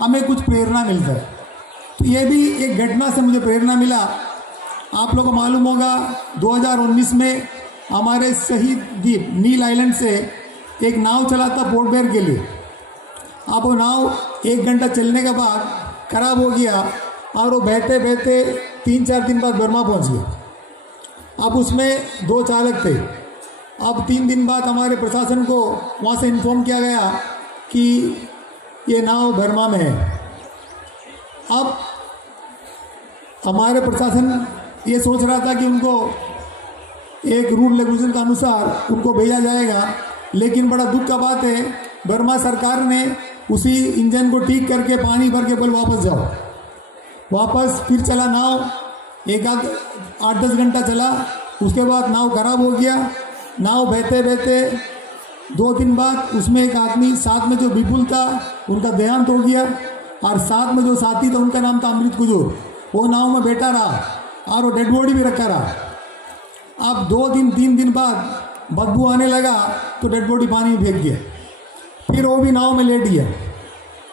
हमें कुछ प्रेरणा मिलता है। तो ये भी एक घटना से मुझे प्रेरणा मिला। आप लोगों को मालूम होगा 2019 में हमारे शहीद द्वीप नील आइलैंड से एक नाव चला था पोर्ट ब्लेयर के लिए। अब वो नाव 1 घंटा चलने के बाद खराब हो गया और वो बहते बहते 3-4 दिन बाद बर्मा पहुंच गया। अब उसमें 2 चालक थे। अब 3 दिन बाद हमारे प्रशासन को वहाँ से इन्फॉर्म किया गया कि ये नाव बर्मा में है। अब हमारे प्रशासन ये सोच रहा था कि उनको एक रूल रेगुलेशन के अनुसार उनको भेजा जाएगा, लेकिन बड़ा दुख का बात है बर्मा सरकार ने उसी इंजन को ठीक करके पानी भर के बोल वापस जाओ। वापस फिर चला नाव, 8-10 घंटा चला। उसके बाद नाव खराब हो गया। नाव बहते बहते 2 दिन बाद उसमें एक आदमी साथ में जो विपुल था उनका देहांत हो गया, और साथ में जो साथी था उनका नाम था अमृत कुजूर, वो नाव में बैठा रहा और वो डेड बॉडी भी रखा रहा। अब 2-3 दिन बाद बदबू आने लगा तो डेड बॉडी पानी में फेंक दिया। फिर वो भी नाव में लेट गया।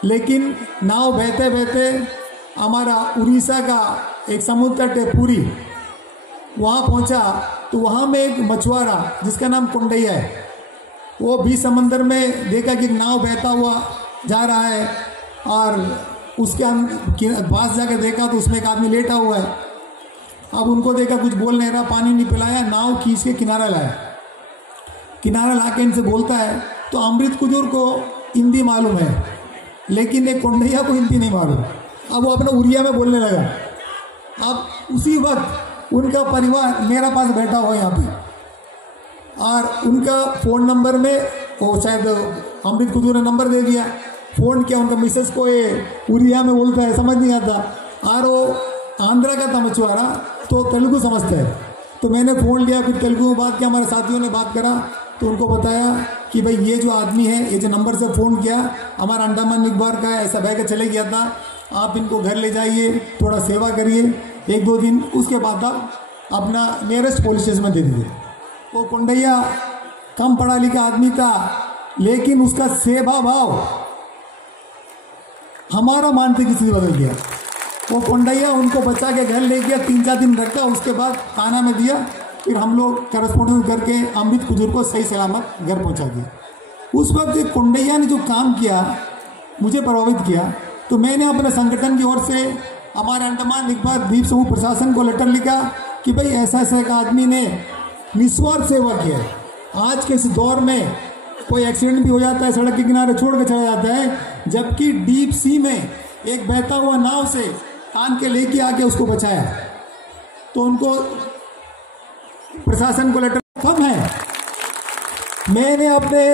लेकिन नाव बहते बहते हमारा उड़ीसा का एक समुद्र तट है पुरी, वहाँ पहुँचा। तो वहाँ में एक मछुआरा जिसका नाम कुंडैया है, वो भी समंदर में देखा कि नाव बहता हुआ जा रहा है, और उसके पास जाकर देखा तो उसमें एक आदमी लेटा हुआ है। अब उनको देखा, कुछ बोल नहीं रहा, पानी नहीं पिलाया, नाव खींच के किनारा लाया। किनारा ला के इनसे बोलता है तो अमृत कुजूर को हिंदी मालूम है, लेकिन एक कुंडैया को हिंदी नहीं मालूम। अब वो अपना उड़िया में बोलने लगा। अब उसी वक्त उनका परिवार मेरा पास बैठा हुआ यहाँ पे, और उनका फ़ोन नंबर में वो शायद अमृत कुजूर ने नंबर दे दिया। फ़ोन किया उनका मिसेस को, ये उड़िया में बोलता है, समझ नहीं आता, और वो आंध्रा का था मछुआरा, तो तेलुगु समझता है। तो मैंने फ़ोन लिया, फिर तेलुगु में बात किया, हमारे साथियों ने बात करा, तो उनको बताया कि भाई ये जो आदमी है, ये जो नंबर से फ़ोन किया हमारा अंडमान निकोबार का है, ऐसा बह के चले गया था, आप इनको घर ले जाइए, थोड़ा सेवा करिए 1-2 दिन, उसके बाद आप अपना नियरेस्ट पुलिस स्टेशन में दे दीजिए। वो कुंडैया कम पढ़ा लिखा आदमी था, लेकिन उसका सेवा भाव हमारा मानसिक स्थिति बदल गया। वो कुंडैया उनको बचा के घर ले गया, 3-4 दिन रखा, उसके बाद खाना में दिया, फिर हम लोग करस्पॉन्डेंस करके अमृत कुजूर को सही सलामत घर पहुंचा दिया। उस वक्त एक कुंडैया ने जो काम किया मुझे प्रभावित किया। तो मैंने अपने संगठन की ओर से हमारे अंडमान निकोबार द्वीप समूह प्रशासन को लेटर लिखा कि भाई ऐसा ऐसा एक आदमी ने निस्वार्थ सेवा किया है। आज के इस दौर में कोई एक्सीडेंट भी हो जाता है, सड़क के किनारे छोड़ के चला जाता है, जबकि डीप सी में एक बहता हुआ नाव से कान के लेके आके उसको बचाया। तो उनको प्रशासन को लेटर कम है। मैंने अपने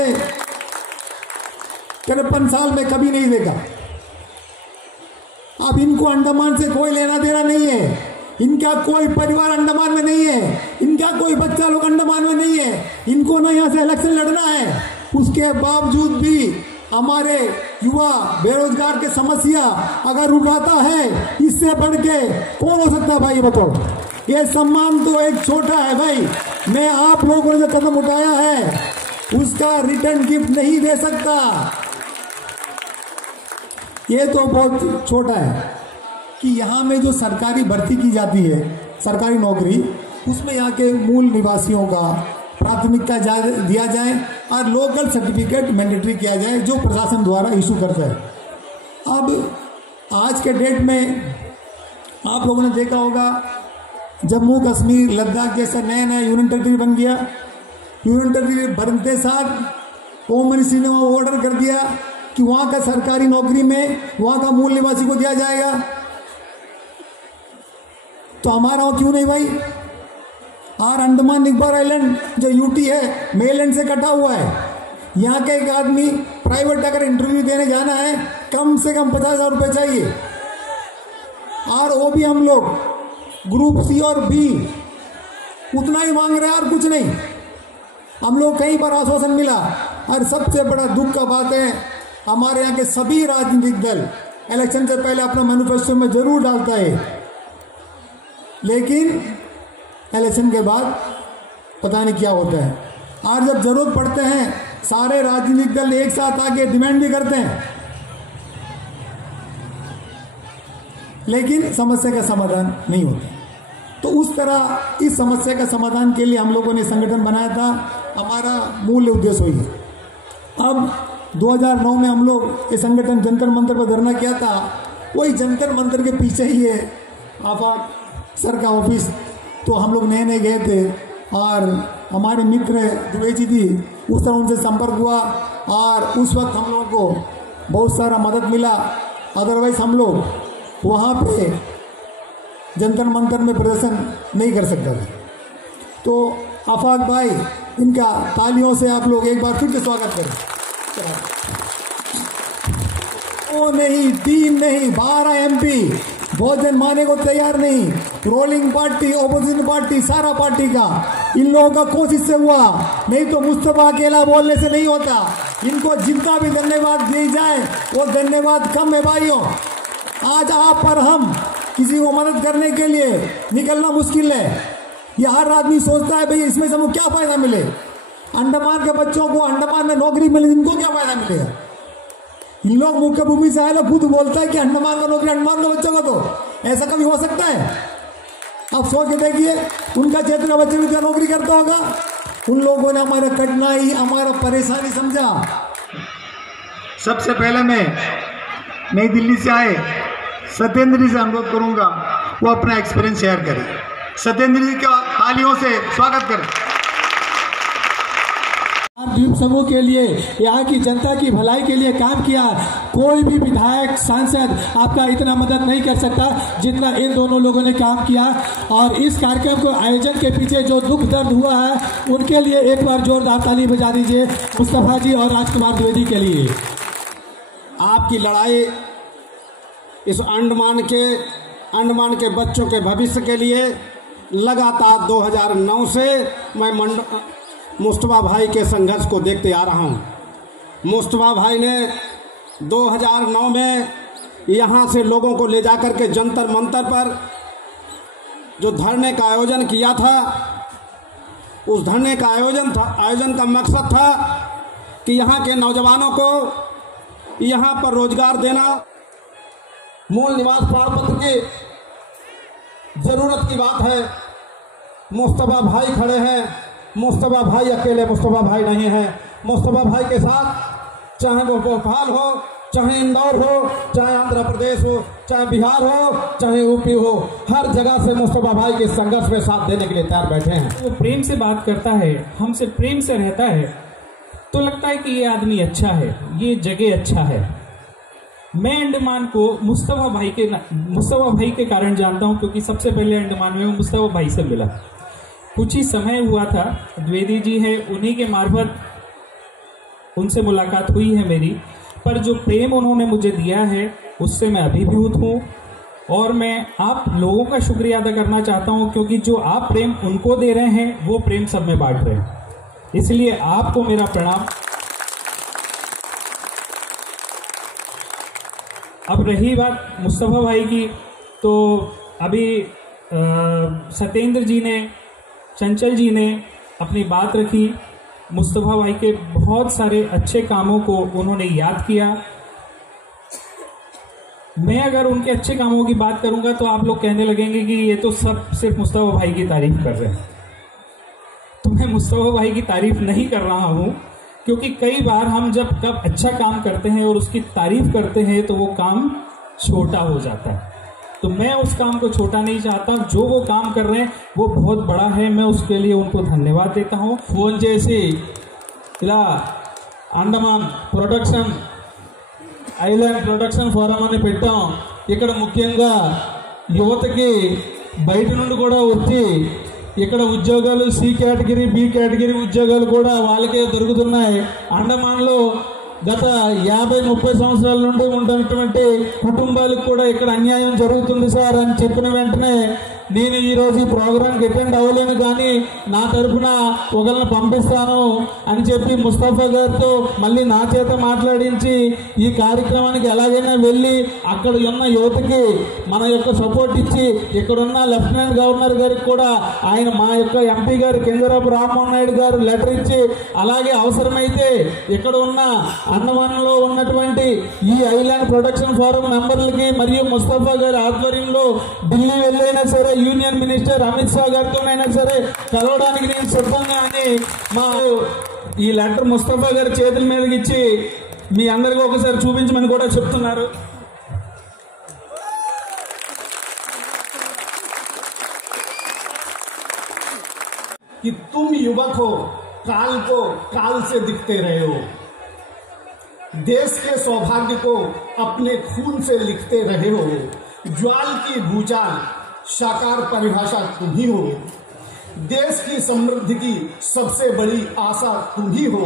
53 साल में कभी नहीं देखा। अब इनको अंडमान से कोई लेना देना नहीं है, इनका कोई परिवार अंडमान में नहीं है, इनका कोई बच्चा लोग अंडमान में नहीं है, इनको ना यहाँ से इलेक्शन लड़ना है। उसके बावजूद भी हमारे युवा बेरोजगार की समस्या अगर उठाता है, इससे बढ़ के कौन हो सकता है भाई, बताओ। ये सम्मान तो एक छोटा है भाई, मैं आप लोगों ने जो कदम उठाया है उसका रिटर्न गिफ्ट नहीं दे सकता। ये तो बहुत छोटा है कि यहाँ में जो सरकारी भर्ती की जाती है, सरकारी नौकरी, उसमें यहाँ के मूल निवासियों का प्राथमिकता दिया जाए और लोकल सर्टिफिकेट मैंडेटरी किया जाए, जो प्रशासन द्वारा इशू करता है। अब आज के डेट में आप लोगों ने देखा होगा, जम्मू कश्मीर लद्दाख जैसा नया नया यूनियन टेरिटरी बन गया। यूनियन टेरिटरी बनते साथ होम मिनिस्ट्री ने वहाँ ऑर्डर कर दिया कि वहाँ का सरकारी नौकरी में वहाँ का मूल निवासी को दिया जाएगा। तो हमारा क्यों नहीं भाई? और अंडमान निकोबार आइलैंड जो यूटी है, मेलैंड से कटा हुआ है। यहाँ के एक आदमी प्राइवेट अगर इंटरव्यू देने जाना है, कम से कम 50,000 रुपये चाहिए, और वो भी हम लोग ग्रुप सी और बी उतना ही मांग रहे हैं और कुछ नहीं। हम लोग कहीं पर आश्वासन मिला। और सबसे बड़ा दुख का बात है, हमारे यहाँ के सभी राजनीतिक दल इलेक्शन से पहले अपना मैनिफेस्टो में जरूर डालता है, लेकिन इलेक्शन के बाद पता नहीं क्या होता है। और जब जरूरत पड़ते हैं, सारे राजनीतिक दल एक साथ आके डिमांड भी करते हैं लेकिन समस्या का समाधान नहीं होता। तो उस तरह इस समस्या का समाधान के लिए हम लोगों ने संगठन बनाया था। हमारा मूल उद्देश्य वही है। अब 2009 में हम लोग ये संगठन जंतर मंतर पर धरना किया था। वही जंतर मंतर के पीछे ही है आफाक सर का ऑफिस। तो हम लोग नए नए गए थे और हमारे मित्र द्विवेदी थी, उस तरह उनसे संपर्क हुआ और उस वक्त हम लोगों को बहुत सारा मदद मिला। अदरवाइज हम लोग वहाँ पे जंतर मंतर में प्रदर्शन नहीं कर सकता था। तो आफाक भाई, इनका तालियों से आप लोग एक बार फिर से स्वागत करें। ओ नहीं, 3 नहीं, 12 MP भोजन माने को तैयार नहीं। रोलिंग पार्टी, ओपोजिशन पार्टी, सारा पार्टी का इन लोगों का कोशिश से हुआ, नहीं तो मुस्तफा अकेला बोलने से नहीं होता। इनको जितना भी धन्यवाद दिए जाए वो धन्यवाद कम है भाइयों। आज आप पर हम किसी को मदद करने के लिए निकलना मुश्किल है। ये हर आदमी सोचता है भाई इसमें से हमको क्या फायदा मिले। अंडमान के बच्चों को अंडमान में नौकरी मिले, इनको क्या फायदा मिलेगा। इन लोग मुख्य भूमि से आए लोग खुद बोलता है कि अंडमान का नौकरी अंडमान के बच्चों को तो ऐसा कभी हो सकता है। अब सोच के देखिए, उनका क्षेत्र का बच्चे भी तो नौकरी करता होगा। उन लोगों ने हमारा कठिनाई, हमारा परेशानी समझा। सबसे पहले मैं नई दिल्ली से आए सत्येंद्र जी से अनुरोध करूंगा वो अपना एक्सपीरियंस शेयर करें। सत्येंद्र जी का तालियों से स्वागत करें। द्वीप समूह के लिए, यहाँ की जनता की भलाई के लिए काम किया। कोई भी विधायक, सांसद आपका इतना मदद नहीं कर सकता जितना इन दोनों लोगों ने काम किया। और इस कार्यक्रम को आयोजन के पीछे जो दुख दर्द हुआ है, उनके लिए एक बार जोरदार ताली बजा दीजिए मुस्तफा जी और राजकुमार द्विवेदी के लिए। आपकी लड़ाई इस अंडमान के बच्चों के भविष्य के लिए लगातार 2009 से मैं मुस्तफा भाई के संघर्ष को देखते आ रहा हूं। मुस्तफा भाई ने 2009 में यहां से लोगों को ले जाकर के जंतर मंतर पर जो धरने का आयोजन किया था, उस धरने का आयोजन का मकसद था कि यहां के नौजवानों को यहां पर रोजगार देना, मूल निवास प्रमाण पत्र की जरूरत की बात है। मुस्तफा भाई खड़े हैं। मुस्तफा भाई अकेले मुस्तफा भाई नहीं है। मुस्तफा भाई के साथ चाहे वो भोपाल हो, चाहे इंदौर हो, चाहे आंध्र प्रदेश हो, चाहे बिहार हो, चाहे यूपी हो, हर जगह से मुस्तफा भाई के संघर्ष में साथ देने के लिए तैयार बैठे हैं। वो प्रेम से बात करता है, हमसे प्रेम से रहता है, तो लगता है कि ये आदमी अच्छा है, ये जगह अच्छा है। मैं अंडमान को मुस्तफा भाई के कारण जानता हूं, क्योंकि सबसे पहले अंडमान में मुस्तफा भाई से मिला। कुछ ही समय हुआ था, द्विवेदी जी है, उन्हीं के मार्फत उनसे मुलाकात हुई है मेरी। पर जो प्रेम उन्होंने मुझे दिया है उससे मैं अभिभूत हूँ और मैं आप लोगों का शुक्रिया अदा करना चाहता हूँ, क्योंकि जो आप प्रेम उनको दे रहे हैं वो प्रेम सब में बांट रहे हैं। इसलिए आपको मेरा प्रणाम। अब रही बात मुस्तफा भाई की, तो अभी सत्येंद्र जी ने, चंचल जी ने अपनी बात रखी। मुस्तफा भाई के बहुत सारे अच्छे कामों को उन्होंने याद किया। मैं अगर उनके अच्छे कामों की बात करूंगा तो आप लोग कहने लगेंगे कि ये तो सब सिर्फ मुस्तफा भाई की तारीफ कर रहे हैं। तो मैं मुस्तफा भाई की तारीफ नहीं कर रहा हूं, क्योंकि कई बार हम जब कब अच्छा काम करते हैं और उसकी तारीफ करते हैं तो वो काम छोटा हो जाता है। तो मैं उस काम को छोटा नहीं चाहता। जो वो काम कर रहे हैं वो बहुत बड़ा है, मैं उसके लिए उनको धन्यवाद देता हूँ। फोन చేసి ఇలా Andaman production island production forum అని పెట్టాం. ఇక్కడ ముఖ్యంగా యువతకి బయట నుండి కూడా వచ్చి ఇక్కడ ఉద్యోగాలు సి కేటగిరీ, బి కేటగిరీ ఉద్యోగాలు కూడా వాళ్ళకే దొరుకుతున్నాయి. అండమాన్లో గత 50-30 సంవత్సరాల నుండి ఉన్నటువంటి కుటుంబాలకు కూడా ఇక్కడ అన్యాయం జరుగుతుంది సార్ అని చెప్పిన వెంటనే నేను ఈరోజు ఈ ప్రోగ్రాంకి అటెండ్ అవ్వలేను, కానీ నా తరఫున ఒకరిని పంపిస్తాను అని చెప్పి ముస్తఫా గారితో మళ్ళీ నా చేత మాట్లాడించి ఈ కార్యక్రమానికి ఎలాగైనా వెళ్ళి అక్కడ ఉన్న యువతకి మన యొక్క సపోర్ట్ ఇచ్చి, ఇక్కడున్న లెఫ్టినెంట్ గవర్నర్ గారికి కూడా ఆయన మా యొక్క ఎంపీ గారు కింజరాపు రామ్మోహన్ నాయుడు గారు లెటర్ ఇచ్చి, అలాగే అవసరమైతే ఇక్కడ ఉన్న అండమాన్లో ఉన్నటువంటి ఈ ఐలాండ్ ప్రొటెక్షన్ ఫోరం మెంబర్లకి మరియు ముస్తఫా గారి ఆధ్వర్యంలో ఢిల్లీ వెళ్ళైనా సరే యూనియన్ మినిస్టర్ అమిత్ షా గారితోనైనా సరే కలవడానికి నేను సిద్ధంగా అని మా ఈ లెటర్ ముస్తఫా గారి చేతుల మీదకి ఇచ్చి మీ అందరికీ ఒకసారి చూపించమని కూడా చెప్తున్నారు. कि तुम युवक हो, काल को काल से दिखते रहे हो, देश के सौभाग्य को अपने खून से लिखते रहे हो, ज्वाल की भूचाल साकार परिभाषा तुम ही हो, देश की समृद्धि की सबसे बड़ी आशा तुम ही हो।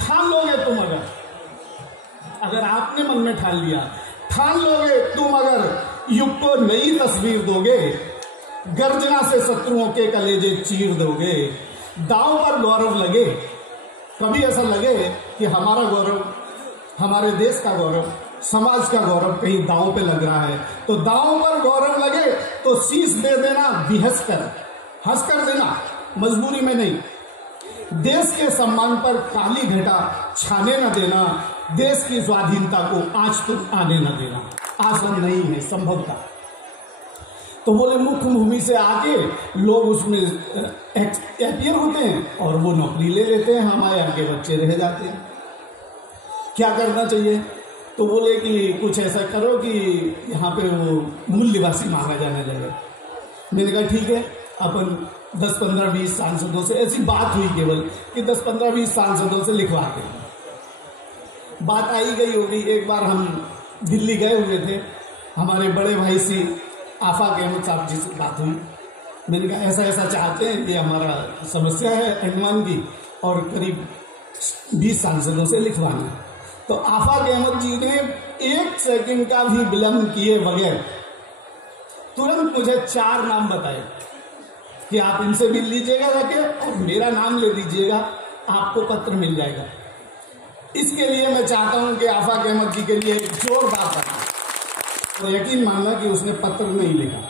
ठान लोगे तुम, अगर आपने मन में ठान लिया, ठान लोगे तुम, अगर युग को नई तस्वीर दोगे, गर्जना से शत्रुओं के कलेजे चीर दोगे, दांव पर गौरव लगे, कभी ऐसा लगे कि हमारा गौरव, हमारे देश का गौरव, समाज का गौरव कहीं दांव पे लग रहा है, तो दांव पर गौरव लगे तो शीश दे देना, बेहस कर, हंस कर देना, मजबूरी में नहीं। देश के सम्मान पर काली घटा छाने न देना, देश की स्वाधीनता को आंच तुम आने न देना। आसान नहीं है, संभवता। तो बोले मुख्य भूमि से आके लोग उसमें अपीयर होते हैं और वो नौकरी ले लेते हैं, हमारे यहाँ के बच्चे रह जाते हैं। क्या करना चाहिए? तो बोले कि कुछ ऐसा करो कि यहाँ पे वो मूल निवासी मांगा जाने लगे। मैंने कहा ठीक है, अपन 10, 15, 20 सांसदों से, ऐसी बात हुई केवल कि 10, 15, 20 सांसदों से लिखवाते हैं। बात आई गई होगी। एक बार हम दिल्ली गए हुए थे, हमारे बड़े भाई से आफाक अहमद साहब जी से बात हुई। मैंने कहा ऐसा ऐसा चाहते हैं, ये हमारा समस्या है अंडमान की और करीब 20 सांसदों से लिखवाना है। तो आफाक अहमद जी ने 1 सेकंड का भी विलंब किए बगैर तुरंत मुझे 4 नाम बताए कि आप इनसे मिल लीजिएगा जाके और मेरा नाम ले लीजिएगा, आपको पत्र मिल जाएगा। इसके लिए मैं चाहता हूं कि आफाक अहमद जी के लिए जोरदार करना। तो यकीन मानना कि उसने पत्र नहीं लिखा।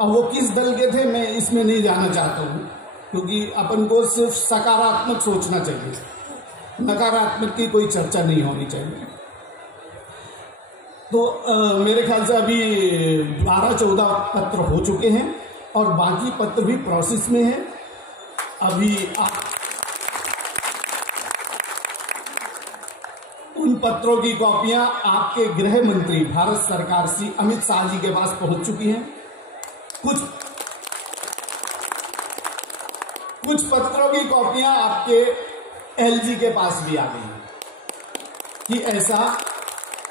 अब वो किस दल के थे मैं इसमें नहीं जाना चाहता हूँ, क्योंकि अपन को सिर्फ सकारात्मक सोचना चाहिए, नकारात्मक की कोई चर्चा नहीं होनी चाहिए। तो मेरे ख्याल से अभी 12-14 पत्र हो चुके हैं और बाकी पत्र भी प्रोसेस में है। अभी उन पत्रों की कॉपियां आपके गृह मंत्री भारत सरकार श्री अमित शाह जी के पास पहुंच चुकी हैं। कुछ पत्रों की कॉपियां आपके एलजी के पास भी आ गई हैं कि ऐसा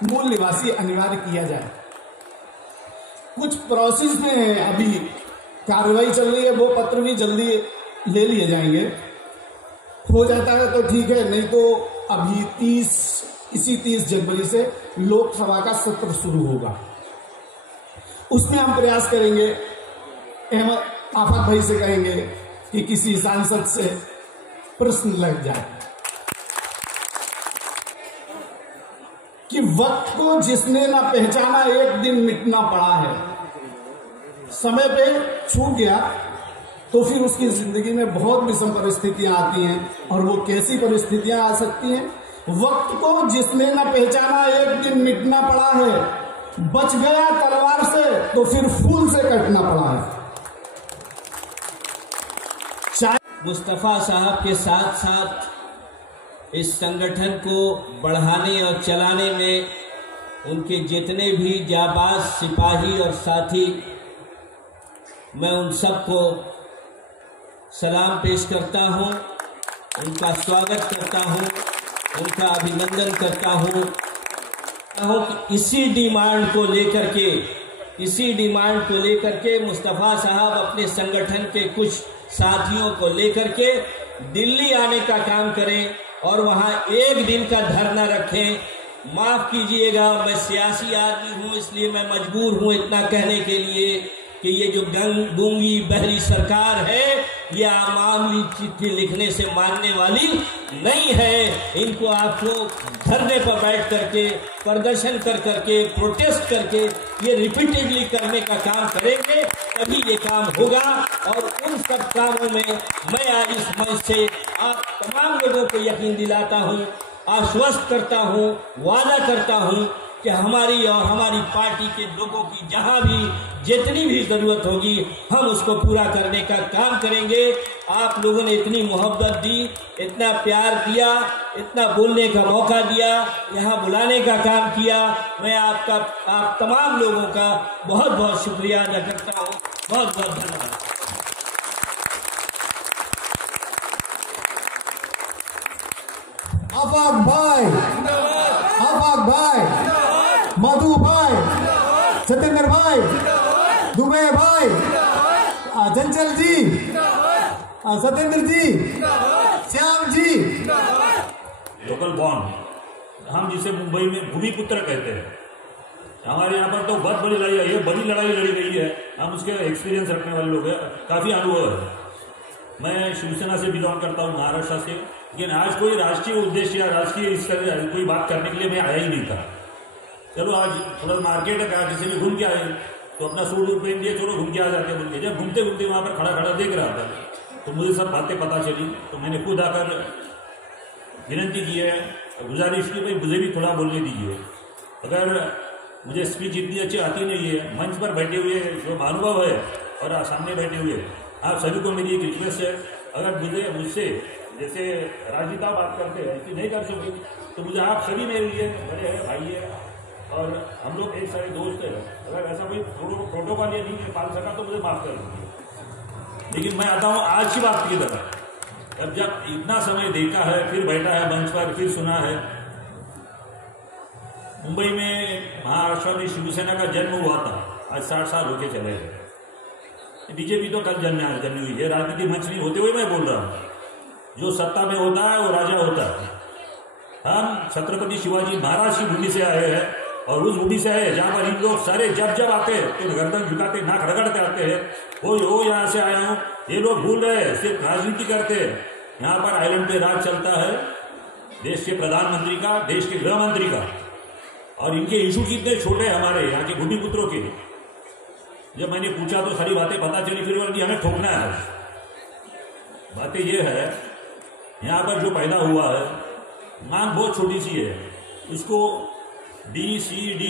मूल निवासी अनिवार्य किया जाए। कुछ प्रोसेस में है, अभी कार्रवाई चल रही है, वो पत्र भी जल्दी ले लिए जाएंगे। हो जाता है तो ठीक है, नहीं तो अभी इसी 30 जनवरी से लोकसभा का सत्र शुरू होगा, उसमें हम प्रयास करेंगे। आफाक भाई से कहेंगे कि किसी सांसद से प्रश्न लग जाए कि वक्त को जिसने ना पहचाना एक दिन मिटना पड़ा है। समय पे छूट गया तो फिर उसकी जिंदगी में बहुत विषम परिस्थितियां आती हैं, और वो कैसी परिस्थितियां आ सकती हैं? वक्त को जिसने न पहचाना एक दिन मिटना पड़ा है, बच गया तलवार से तो फिर फूल से कटना पड़ा है। मुस्तफा साहब के साथ साथ इस संगठन को बढ़ाने और चलाने में उनके जितने भी जाबाज सिपाही और साथी, मैं उन सबको सलाम पेश करता हूं, उनका स्वागत करता हूं, उनका अभिनंदन करता हूं कि इसी डिमांड को लेकर के मुस्तफा साहब अपने संगठन के कुछ साथियों को लेकर के दिल्ली आने का काम करें और वहां 1 दिन का धरना रखें। माफ कीजिएगा, मैं सियासी आदमी हूं, इसलिए मैं मजबूर हूं इतना कहने के लिए कि ये जो गूंगी बहरी सरकार है ये मामूली चिट्ठी लिखने से मानने वाली नहीं है। इनको आप लोग धरने पर बैठ करके प्रदर्शन कर करके प्रोटेस्ट करके ये रिपीटेडली करने का काम करेंगे, तभी ये काम होगा। और उन सब कामों में मैं आज इस मंच से आप तमाम लोगों को यकीन दिलाता हूँ, आश्वस्त करता हूँ, वादा करता हूँ कि हमारी और हमारी पार्टी के लोगों की जहां भी जितनी भी जरूरत होगी हम उसको पूरा करने का काम करेंगे। आप लोगों ने इतनी मोहब्बत दी, इतना प्यार दिया, इतना बोलने का मौका दिया, यहाँ बुलाने का काम किया। मैं आप तमाम लोगों का बहुत बहुत शुक्रिया अदा करता हूँ। बहुत बहुत धन्यवाद। आफाक भाई, आफाक भाई, मधु भाई, सत्येंद्र भाई, दुबे भाई, चंचल जी, सत्येंद्र जी, श्याम जी। लोकल बॉन्ड हम जिसे मुंबई में भूमिपुत्र कहते हैं, हमारे यहाँ पर तो बहुत बड़ी लड़ाई है, ये बड़ी लड़ाई लड़ी गई है। हम उसके एक्सपीरियंस रखने वाले लोग हैं, काफी अनुभव है। मैं शिवसेना से बिलोंग करता हूँ, महाराष्ट्र से, लेकिन आज कोई राष्ट्रीय उद्देश्य या राजकीय इस तरह कोई बात करने के लिए मैं आया ही नहीं था। चलो आज थोड़ा मार्केट है, कहा किसी ने घूम के आए तो अपना सूट वूट पहन दिया, चलो घूम के आ जाते बोल के। जब घूमते घूमते वहां पर खड़ा खड़ा देख रहा था तो मुझे सब बातें पता चली, तो मैंने खुद आकर विनती की है, गुजारिश की भाई मुझे भी थोड़ा बोलने दीजिए। अगर मुझे स्पीच इतनी अच्छी आती नहीं है, मंच पर बैठे हुए जो महानुभाव है और सामने बैठे हुए आप सभी को मेरी एक रिक्वेस्ट है, अगर मुझसे जैसे राजनेता बात करते हैं ऐसी नहीं कर सके तो मुझे आप सभी मेरे लिए बड़े हैं, भाई है और हम लोग एक सारे दोस्त हैं। अगर ऐसा कोई प्रोटोकॉल या नहीं पाल सका तो मुझे माफ कर दीजिए। लेकिन मैं आता हूँ आज की बात की तरफ। अब जब इतना समय देखा है, फिर बैठा है मंच पर, फिर सुना है, मुंबई में महाराष्ट्र में शिवसेना का जन्म हुआ था, आज 60 साल होके चले गए। बीजेपी तो कल जन्म हुई है, राजनीति मंच नहीं होते हुए मैं बोल रहा हूँ। जो सत्ता में होता है वो राजा होता है। हम छत्रपति शिवाजी महाराज की भूमि से आए हैं और उस भूमि से आए जहां पर इन लोग सारे जब आते हैं तो गर्दन झुकाते, नाक रगड़ते आते हैं, वो यहाँ से आया हूँ। ये लोग भूल रहे हैं, सिर्फ राजनीति करते हैं। यहाँ पर आइलैंड पे राज चलता है देश के प्रधानमंत्री का, देश के गृह मंत्री का, और इनके इशू कितने छोटे हमारे यहाँ के भूमिपुत्रों के। जब मैंने पूछा तो सारी बातें पता चली, फिर बोली हमें ठोकना है। बातें ये है, यहाँ पर जो पैदा हुआ है मांग बहुत छोटी सी है, इसको DCD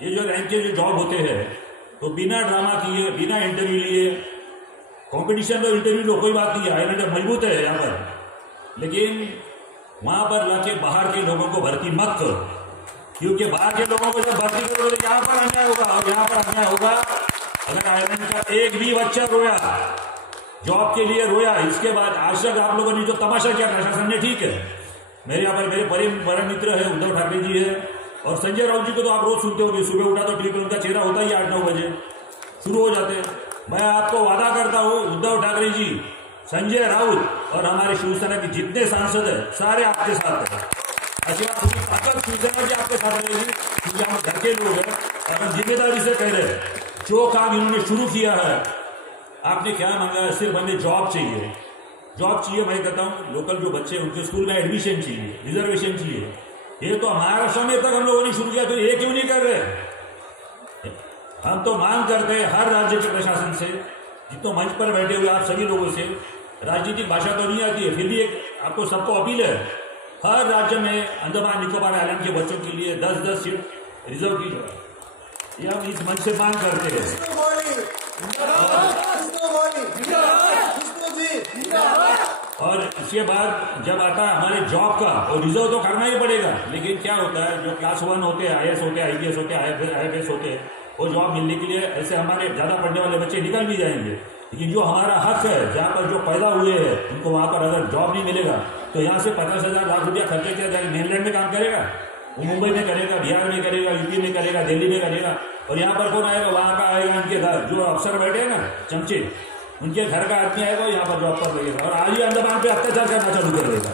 ये जो रैंक के जो जॉब होते हैं तो बिना ड्रामा किए, बिना इंटरव्यू लिए, कंपटीशन लो, इंटरव्यू लो, कोई बात नहीं है, आइलैंड मजबूत है यहाँ पर। लेकिन वहां पर लाके बाहर के लोगों को भर्ती मत करो, क्योंकि बाहर के लोगों को जब भर्ती करोगे तो यहाँ पर अन्याय होगा। और यहाँ पर अन्याय होगा अगर आइलैंड का एक भी बच्चा रोया, जॉब के लिए रोया, इसके बाद आज तक आप लोगों ने जो तमाशा किया प्रशासन ने, ठीक है। मेरे यहाँ पर मेरे बड़े मित्र है, उद्धव ठाकरे जी है और संजय राउत जी को तो आप रोज सुनते होंगे। सुबह उठा तो टीवी पर उनका चेहरा होता ही 8-9 बजे शुरू हो जाते हैं। मैं आपको वादा करता हूँ, उद्धव ठाकरे जी, संजय राउत और हमारे शिवसेना के जितने सांसद है सारे आपके साथ है। शिवसेना भी आपके साथ रहेगी, क्योंकि हम घर के लोग हैं और हम जिम्मेदारी से कह रहे हैं। जो काम इन्होंने शुरू किया है, आपने क्या मांगा है? सिर्फ हमें जॉब चाहिए, जॉब चाहिए। मैं कहता हूँ लोकल जो बच्चे उनके स्कूल में एडमिशन चाहिए, रिजर्वेशन चाहिए। ये तो महाराष्ट्र में तक हम लोगों ने शुरू किया, तो ये क्यों नहीं कर रहे? हम तो मांग करते हैं हर राज्य के प्रशासन से, जितने मंच पर बैठे हुए आप सभी लोगों से। राजनीतिक भाषा तो नहीं आती है, फिर भी एक आपको सबको अपील है, हर राज्य में अंडमान निकोबार आइलैंड के बच्चों के लिए 10-10 सीट रिजर्व की जाए। ये हम इस मंच से मांग करते हैं। और इसके बाद जब आता है हमारे जॉब का, और रिजर्व तो करना ही पड़ेगा। लेकिन क्या होता है, जो क्लास 1 होते हैं, IAS होते हैं, IPS होते हैं, IFS होते हैं, वो जॉब मिलने के लिए ऐसे हमारे ज्यादा पढ़ने वाले बच्चे निकल भी जाएंगे। लेकिन जो हमारा हक है, जहाँ पर जो पैदा हुए हैं उनको वहां पर अगर जॉब नहीं मिलेगा तो यहाँ से 50,000 लाख रुपया खर्चे किया जाएगा। मेनलैंड में काम करेगा, वो मुंबई में करेगा, बिहार में करेगा, यूपी में करेगा, दिल्ली में करेगा। और यहाँ पर कौन आएगा? वहां का आएगा, उनके घर जो अफसर बैठे हैं ना, चमचे, उनके घर का आदमी आएगा, यहाँ पर जॉब पर लगेगा और आज ही अंडमान पे अत्याचार करना चालू कर देगा।